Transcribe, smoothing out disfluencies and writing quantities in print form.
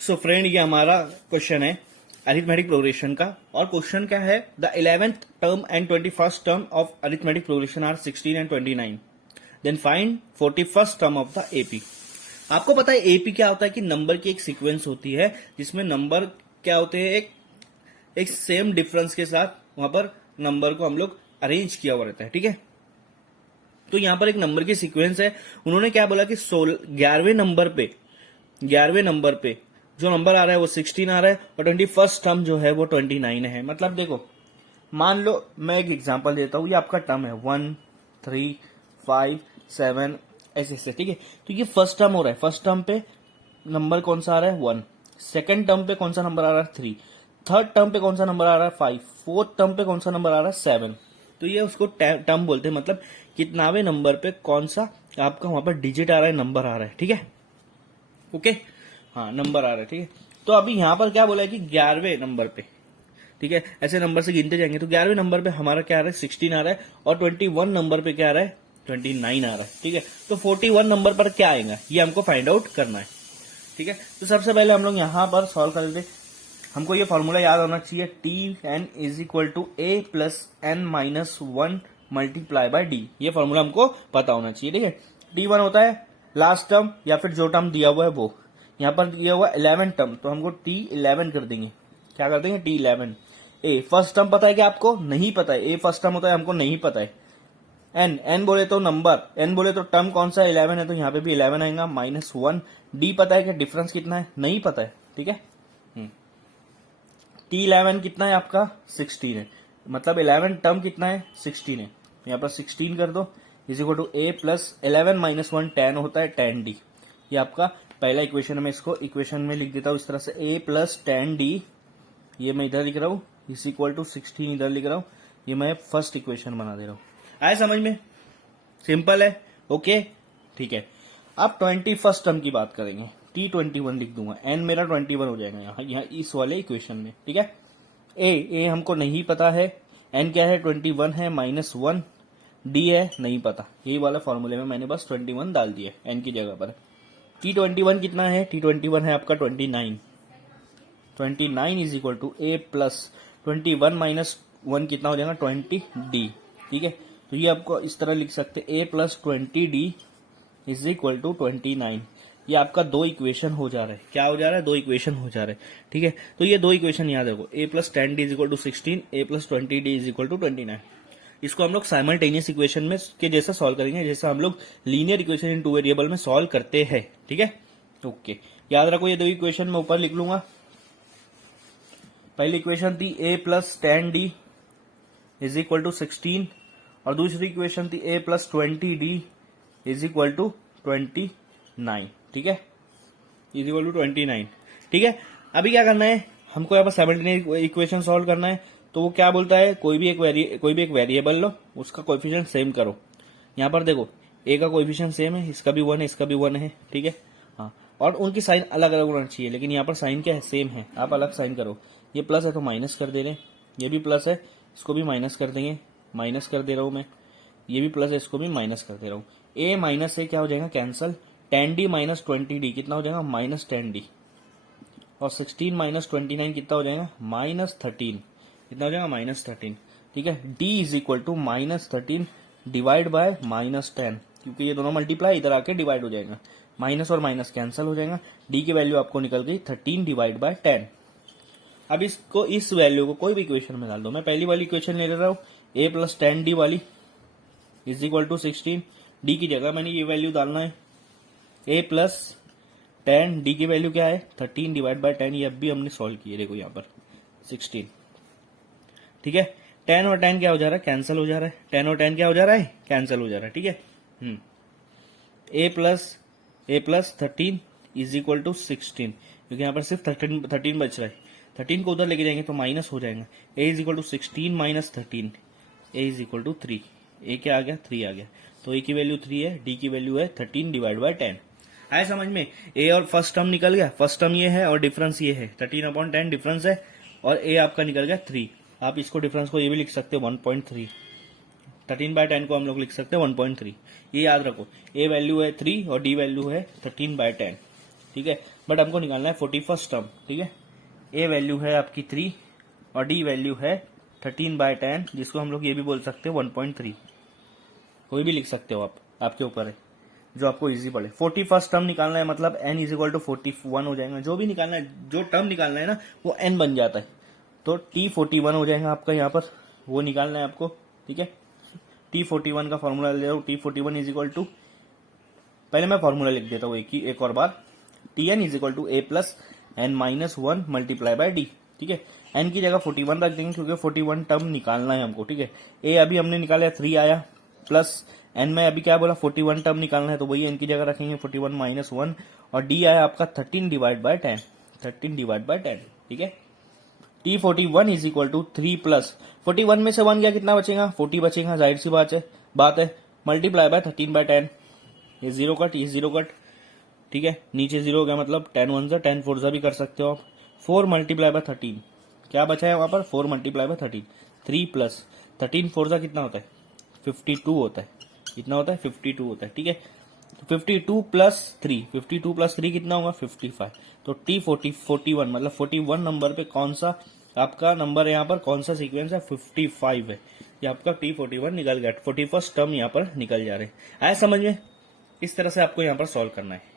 So friend, ये हमारा question है अरिथमेटिक प्रोग्रेशन का। और क्वेश्चन क्या है, the 11th term and 21st term of arithmetic progression are 16 and 29, then find 41st term of the AP. आपको पता है एपी क्या होता है कि नंबर की एक सीक्वेंस होती है जिसमें नंबर क्या होते हैं, एक सेम डिफरेंस के साथ वहां पर नंबर को हम लोग अरेंज किया हुआ रहता है। ठीक है, तो यहां पर एक नंबर की सीक्वेंस है। उन्होंने क्या बोला कि 11वें नंबर पे जो नंबर आ रहा है वो 16 आ रहा है और 21st टर्म जो है वो 29 है। मतलब देखो, मान लो मैं एक एग्जांपल देता हूं, ये आपका टर्म है 1 3 5 7 ऐसे ऐसे। ठीक है, तो ये फर्स्ट टर्म हो रहा है। फर्स्ट टर्म पे नंबर कौन सा आ रहा है 1, सेकंड टर्म पे कौन सा नंबर आ रहा है 3, थर्ड टर्म पे कौन सा नंबर आ रहा है 5, फोर्थ टर्म पे कौन सा नंबर आ रहा है 7। तो ये उसको टर्म बोलते हैं, मतलब कितनावे नंबर पे कौन सा आपका वहां पर डिजिट आ रहा है, नंबर आ रहा है। ठीक है, ओके, हाँ नंबर आ रहा है। ठीक है, तो अभी यहां पर क्या बोला है कि 11वें नंबर पे, ठीक है, ऐसे नंबर से गिनते जाएंगे तो 11वें नंबर पे हमारा क्या आ रहा है 16 आ रहा है और 21 नंबर पे क्या आ रहा है 29 आ रहा है। ठीक है, तो 41 नंबर पर क्या आएगा ये हमको फाइंड आउट करना है। ठीक है, तो सबसे पहले हम लोग यहां पर सॉल्व कर लेते। हमको ये फॉर्मूला याद होना चाहिए, T N is equal to A plus N minus 1 multiply by D. ये फॉर्मूला हमको पता होना चाहिए। ठीक है, T1 होता है लास्ट टर्म या फिर जो टर्म दिया हुआ है वो। यहां पर दिया हुआ 11 टर्म, तो हमको T11 कर देंगे। क्या कर देंगे T11। ए फर्स्ट टर्म पता है कि आपको नहीं पता है, ए फर्स्ट टर्म होता है हमको नहीं पता है। एन बोले तो नंबर, एन बोले तो टर्म कौन सा 11 है, तो यहाँ पे भी 11 आएगा माइनस 1। डी पता है कि डिफरेंस कितना है, नहीं पता है। ठीक है, T11 कितना है आपका 16 है, मतलब 11 टर्म कितना है 16 है। यहाँ पर 16 कर दो is equal to A plus 11 minus 1 10 होता है 10D। ये आपका पहला इक्वेशन है। मैं इसको इक्वेशन में लिख देता हूँ इस तरह से, ए प्लस 10D, ये मैं इधर लिख रहा हूँ, इज इक्वल टू 16 इधर लिख रहा हूँ। ये मैं फर्स्ट इक्वेशन बना दे रहा हूँ। आए समझ में, सिंपल है। ओके, ठीक है, अब 21st टर्म की बात करेंगे। T21 लिख दूंगा, एन मेरा 21 हो जाएगा यहाँ इस वाले इक्वेशन में। ठीक है, ए हमको नहीं पता है, एन क्या है 21 है माइनस 1, डी है नहीं पता। यही वाला फॉर्मूले में मैंने बस 21 डाल दिया एन की जगह पर। T21 कितना है, T21 है आपका 29। 29 is equal to A plus 21 minus 1 कितना हो जाएगा 20D। ठीक है, तो ये आपको इस तरह लिख सकते A plus 20D is equal to 29। ये आपका दो इक्वेशन हो जा रहा है। क्या हो जा रहा है, दो इक्वेशन हो जा रहा है। ठीक है, तो ये दो इक्वेशन याद रखो, A plus 10D is equal to 16, A plus 20D is equal to 29। इसको हम लोग साइमल्टेनियस इक्वेशन में के जैसा सॉल्व करेंगे, जैसा हम लोग linear equation in two variable में सॉल्व करते हैं। ठीक है, ओके, याद रखो ये दो इक्वेशन मैं ऊपर लिख लूंगा। पहली इक्वेशन थी A plus 10D is equal to 16 और दूसरी इक्वेशन थी A plus 20D is equal to 29। ठीक है, इज इक्वल टू 29। ठीक है, अभी क्या करना है हमको, यहाँ पर साइमल्टेनियस इक्वेशन सॉल्व करना है। तो वो क्या बोलता है, कोई भी एक वेरिएबल लो, उसका कोएफिशिएंट सेम करो। यहाँ पर देखो ए का कोएफिशिएंट सेम है, इसका भी 1 है, इसका भी 1 है। ठीक है, हाँ, और उनकी साइन अलग अलग होना चाहिए, लेकिन यहाँ पर साइन क्या है सेम है, आप अलग साइन करो। ये प्लस है तो माइनस कर दे रहे हैं, ये भी प्लस है इसको भी माइनस कर देंगे, माइनस कर दे रहा हूं मैं। ये भी प्लस है इसको भी माइनस कर दे रहा हूं। ए माइनस ए क्या हो जाएगा कैंसल, 10D माइनस 20D कितना हो जाएगा माइनस 10D, और 16 माइनस 29 कितना हो जाएगा माइनस 13, कितना हो जाएगा माइनस 13। ठीक है, D is equal to minus 13 divide by minus 10, क्योंकि ये दोनों मल्टीप्लाई इधर आके डिवाइड हो जाएगा, माइनस और माइनस कैंसिल हो जाएगा। D की वैल्यू आपको निकल गई 13 डिवाइड बाय 10। अब इसको इस वैल्यू को कोई भी इक्वेशन में डाल दो। मैं पहली वाली इक्वेशन ले रहा हूं, ए प्लस 10D वाली इज इक्वल टू 16। डी की जगह मैंने ये वैल्यू डालना है, ए प्लस 10D की वैल्यू क्या है 13 डिवाइड बाय 10। ये अब भी हमने सॉल्व किए, देखो यहाँ पर 16। ठीक है, 10 और 10 क्या हो जा रहा है कैंसिल हो जा रहा है, 10 और 10 क्या हो जा रहा है कैंसिल हो जा रहा है। ठीक है, ए प्लस 13 इज इक्वल टू 16, क्योंकि यहाँ पर सिर्फ 13 बच रहा है। 13 को उधर लेके जाएंगे तो माइनस हो जाएगा। A is equal to 16 minus 13, A is equal to 3। A क्या आ गया 3 आ गया, तो ए की वैल्यू 3 है, डी की वैल्यू है 13 डिवाइड बाय 10। आए समझ में, ए और फर्स्ट टर्म निकल गया, फर्स्ट टर्म ये है और डिफरेंस ये है 13/10 डिफरेंस है, और ए आपका निकल गया 3। आप इसको डिफरेंस को ये भी लिख सकते हो 1.3, 13/10 को हम लोग लिख सकते हैं 1.3। ये याद रखो, ए वैल्यू है 3 और डी वैल्यू है 13/10। ठीक है, बट हमको निकालना है 41st टर्म, ठीक है। ए वैल्यू है आपकी 3 और डी वैल्यू है 13/10, जिसको हम लोग ये भी बोल सकते हैं 1.3, कोई भी लिख सकते हो आप, आपके ऊपर है, जो आपको इजी पड़े। 41st टर्म निकालना है, मतलब n इज इक्वल टू 41 हो जाएगा। जो भी निकालना है, जो टर्म निकालना है ना, वो n बन जाता है, तो T41 हो जाएगा आपका यहाँ पर, वो निकालना है आपको, ठीक है। T41 का फॉर्मूला ले लो, T41 इज इक्वल टू, पहले मैं फॉर्मूला लिख देता हूँ एक और बार, Tn is equal to a plus n minus 1 multiply by D, ठीक है। n की जगह 41 रख देंगे, क्योंकि 41 टर्म निकालना है हमको, ठीक है। a अभी हमने निकाला 3 आया, प्लस n में अभी क्या बोला 41 टर्म निकालना है, तो वही n की जगह रखेंगे 41 माइनस 1, और d आया आपका 13 डिवाइड बाय 10, 13 डिवाइड बाय 10, ठीक है। T41 is equal to 3 plus 41 में से 1 गया, कितना बचेगा 40 बचेगा, जाहिर सी बात है, मल्टीप्लाई बाय 13/10, ये जीरो कट, ये जीरो कट, ठीक है। नीचे जीरो हो गया, मतलब 10 1 जा 10 4 जा भी कर सकते हो आप। 4 मल्टीप्लाई बाय 13, क्या बचा है वहां पर 4 मल्टीप्लाई बाय 13, 3 प्लस 13 4 जा कितना होता है 52 होता है, कितना होता है 52 होता है, ठीक है। तो 52 प्लस 3, 52 प्लस 3 कितना होगा 55। तो T41 मतलब 41 नंबर पे कौन सा आपका नंबर है, यहाँ पर कौन सा सीक्वेंस है 55 है, ये आपका T41 निकल गया, 41st टर्म यहाँ पर निकल जा रहे हैं। आया समझ में? इस तरह से आपको यहाँ पर सॉल्व करना है।